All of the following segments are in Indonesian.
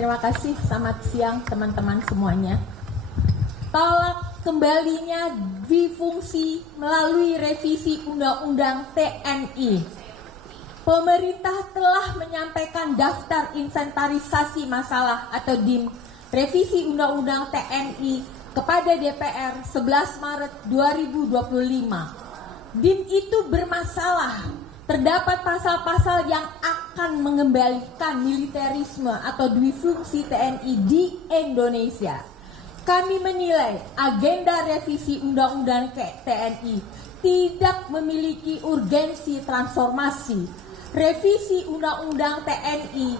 Terima kasih, selamat siang teman-teman semuanya. Tolak kembalinya dwifungsi melalui revisi Undang-Undang TNI. Pemerintah telah menyampaikan daftar inventarisasi masalah atau DIM revisi Undang-Undang TNI kepada DPR 11 Maret 2025. DIM itu bermasalah. Terdapat pasal-pasal yang akan mengembalikan militerisme atau dwifungsi TNI di Indonesia. Kami menilai agenda revisi Undang-Undang TNI tidak memiliki urgensi transformasi. Revisi Undang-Undang TNI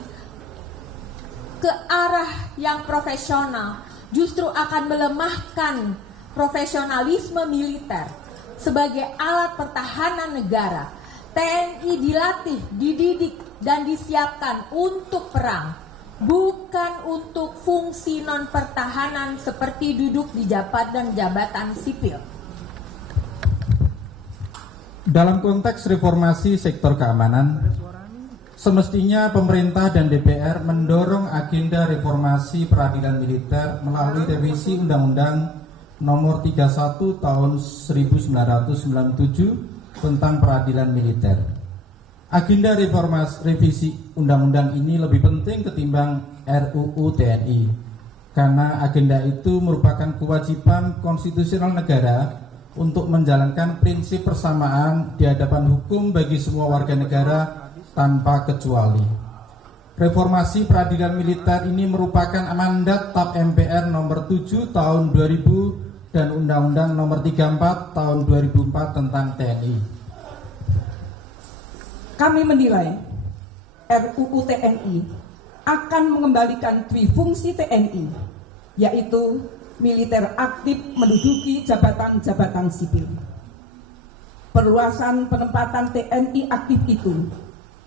ke arah yang profesional justru akan melemahkan profesionalisme militer sebagai alat pertahanan negara. TNI dilatih, dididik, dan disiapkan untuk perang, bukan untuk fungsi non-pertahanan seperti duduk di jabatan sipil. Dalam konteks reformasi sektor keamanan, semestinya pemerintah dan DPR mendorong agenda reformasi peradilan militer melalui revisi Undang-Undang Nomor 31 Tahun 1997 tentang peradilan militer. Agenda revisi undang-undang ini lebih penting ketimbang RUU TNI karena agenda itu merupakan kewajiban konstitusional negara untuk menjalankan prinsip persamaan di hadapan hukum bagi semua warga negara tanpa kecuali. Reformasi peradilan militer ini merupakan mandat TAP MPR nomor 7 tahun 2000 dan Undang-Undang Nomor 34 Tahun 2004 tentang TNI. Kami menilai RUU TNI akan mengembalikan dwifungsi TNI, yaitu militer aktif menduduki jabatan-jabatan sipil. Perluasan penempatan TNI aktif itu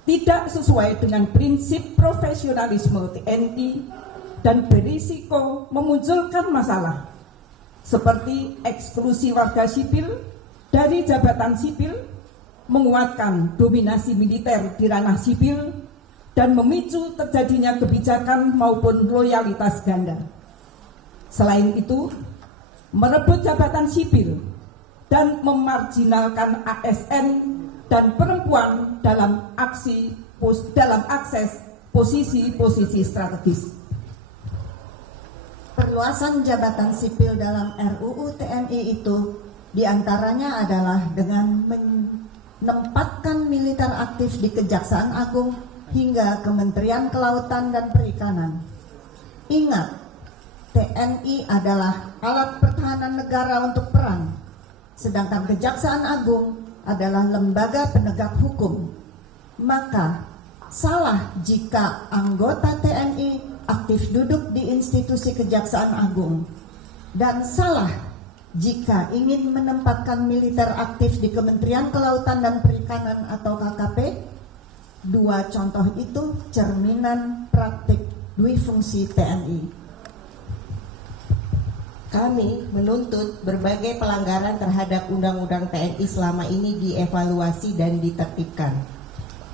tidak sesuai dengan prinsip profesionalisme TNI dan berisiko memunculkan masalah seperti eksklusi warga sipil dari jabatan sipil, menguatkan dominasi militer di ranah sipil, dan memicu terjadinya kebijakan maupun loyalitas ganda. Selain itu, merebut jabatan sipil dan memarginalkan ASN dan perempuan dalam akses posisi-posisi strategis. Perluasan jabatan sipil dalam RUU TNI itu diantaranya adalah dengan menempatkan militer aktif di Kejaksaan Agung hingga Kementerian Kelautan dan Perikanan. Ingat, TNI adalah alat pertahanan negara untuk perang, sedangkan Kejaksaan Agung adalah lembaga penegak hukum. Maka salah jika anggota TNI aktif duduk di institusi Kejaksaan Agung, dan salah jika ingin menempatkan militer aktif di Kementerian Kelautan dan Perikanan atau KKP. Dua contoh itu cerminan praktik dwifungsi TNI. Kami menuntut berbagai pelanggaran terhadap Undang-Undang TNI selama ini dievaluasi dan ditertibkan.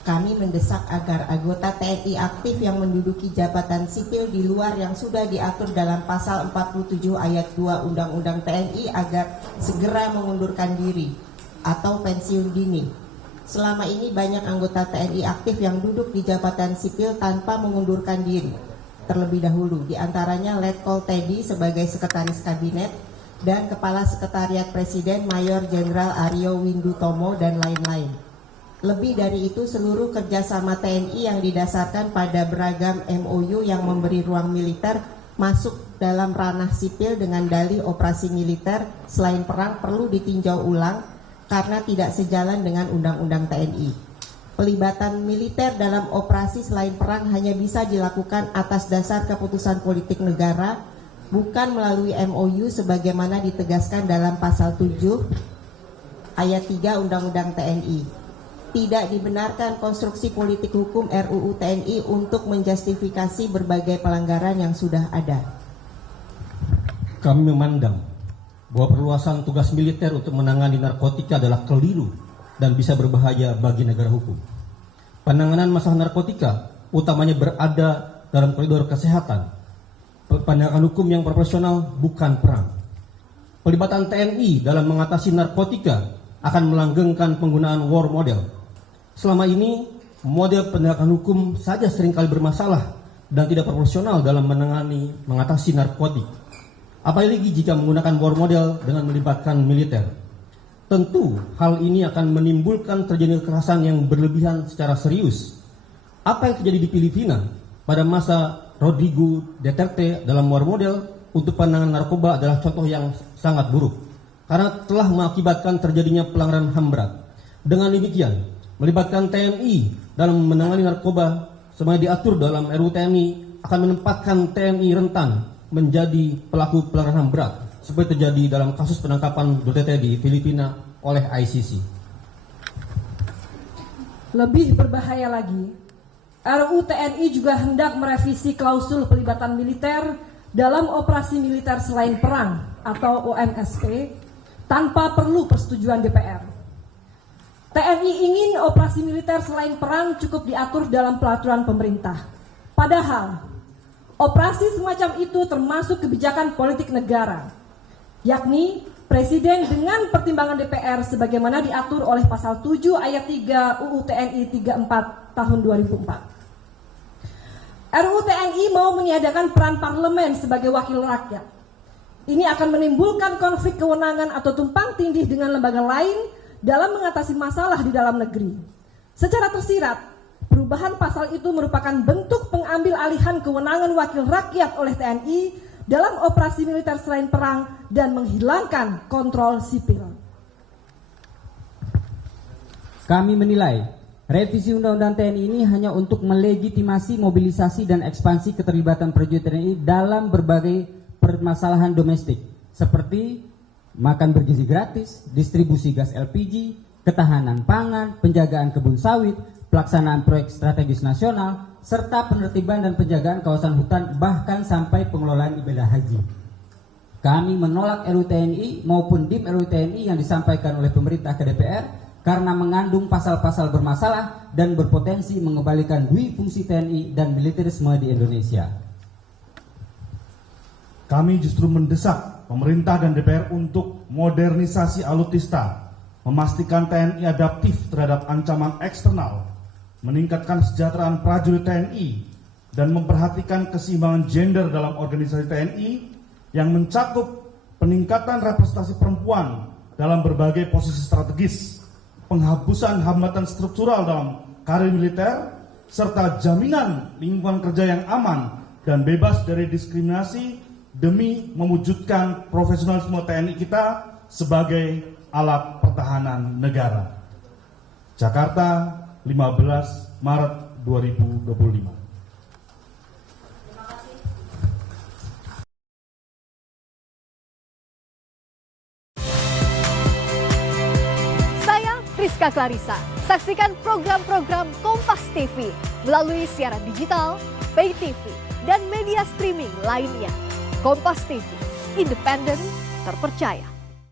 Kami mendesak agar anggota TNI aktif yang menduduki jabatan sipil di luar yang sudah diatur dalam pasal 47 ayat 2 Undang-Undang TNI agar segera mengundurkan diri atau pensiun dini. Selama ini banyak anggota TNI aktif yang duduk di jabatan sipil tanpa mengundurkan diri terlebih dahulu, diantaranya Letkol Teddy sebagai Sekretaris Kabinet dan Kepala Sekretariat Presiden Mayor Jenderal Aryo Windutomo dan lain-lain. Lebih dari itu, seluruh kerjasama TNI yang didasarkan pada beragam MOU yang memberi ruang militer masuk dalam ranah sipil dengan dalih operasi militer selain perang perlu ditinjau ulang karena tidak sejalan dengan Undang-Undang TNI. Pelibatan militer dalam operasi selain perang hanya bisa dilakukan atas dasar keputusan politik negara, bukan melalui MOU sebagaimana ditegaskan dalam pasal 7 ayat 3 Undang-Undang TNI. Tidak dibenarkan konstruksi politik hukum RUU TNI untuk menjustifikasi berbagai pelanggaran yang sudah ada. Kami memandang bahwa perluasan tugas militer untuk menangani narkotika adalah keliru dan bisa berbahaya bagi negara hukum. Penanganan masalah narkotika utamanya berada dalam koridor kesehatan. Penegakan hukum yang proporsional bukan perang. Pelibatan TNI dalam mengatasi narkotika akan melanggengkan penggunaan war model. Selama ini, model penegakan hukum saja seringkali bermasalah dan tidak proporsional dalam mengatasi narkotik. Apalagi jika menggunakan war model dengan melibatkan militer. Tentu hal ini akan menimbulkan terjadi kekerasan yang berlebihan secara serius. Apa yang terjadi di Filipina pada masa Rodrigo Duterte dalam war model untuk penanganan narkoba adalah contoh yang sangat buruk karena telah mengakibatkan terjadinya pelanggaran HAM berat. Dengan demikian, melibatkan TNI dalam menangani narkoba semuanya diatur dalam RUU TNI akan menempatkan TNI rentan menjadi pelaku pelanggaran HAM berat seperti terjadi dalam kasus penangkapan Duterte di Filipina oleh ICC. Lebih berbahaya lagi, RUU TNI juga hendak merevisi klausul pelibatan militer dalam operasi militer selain perang atau OMSP tanpa perlu persetujuan DPR. TNI ingin operasi militer selain perang cukup diatur dalam peraturan pemerintah. Padahal, operasi semacam itu termasuk kebijakan politik negara, yakni Presiden dengan pertimbangan DPR sebagaimana diatur oleh pasal 7 ayat 3 UU TNI 34 tahun 2004. RUU TNI mau meniadakan peran parlemen sebagai wakil rakyat. Ini akan menimbulkan konflik kewenangan atau tumpang tindih dengan lembaga lain dalam mengatasi masalah di dalam negeri. Secara tersirat, perubahan pasal itu merupakan bentuk pengambil alihan kewenangan wakil rakyat oleh TNI dalam operasi militer selain perang dan menghilangkan kontrol sipil. Kami menilai revisi Undang-Undang TNI ini hanya untuk melegitimasi mobilisasi dan ekspansi keterlibatan prajurit TNI dalam berbagai permasalahan domestik seperti makan bergizi gratis, distribusi gas LPG, ketahanan pangan, penjagaan kebun sawit, pelaksanaan proyek strategis nasional, serta penertiban dan penjagaan kawasan hutan bahkan sampai pengelolaan ibadah haji. Kami menolak RUU TNI maupun DIM RUU TNI yang disampaikan oleh pemerintah ke DPR karena mengandung pasal-pasal bermasalah dan berpotensi mengembalikan dui fungsi TNI dan militerisme di Indonesia. Kami justru mendesak pemerintah dan DPR untuk modernisasi alutsista, memastikan TNI adaptif terhadap ancaman eksternal, meningkatkan kesejahteraan prajurit TNI, dan memperhatikan keseimbangan gender dalam organisasi TNI yang mencakup peningkatan representasi perempuan dalam berbagai posisi strategis, penghapusan hambatan struktural dalam karir militer, serta jaminan lingkungan kerja yang aman dan bebas dari diskriminasi demi mewujudkan profesionalisme TNI kita sebagai alat pertahanan negara. Jakarta, 15 Maret 2025. Saya Friska Clarissa. Saksikan program-program Kompas TV melalui siaran digital, pay TV, dan media streaming lainnya. Kompas TV, independen, terpercaya.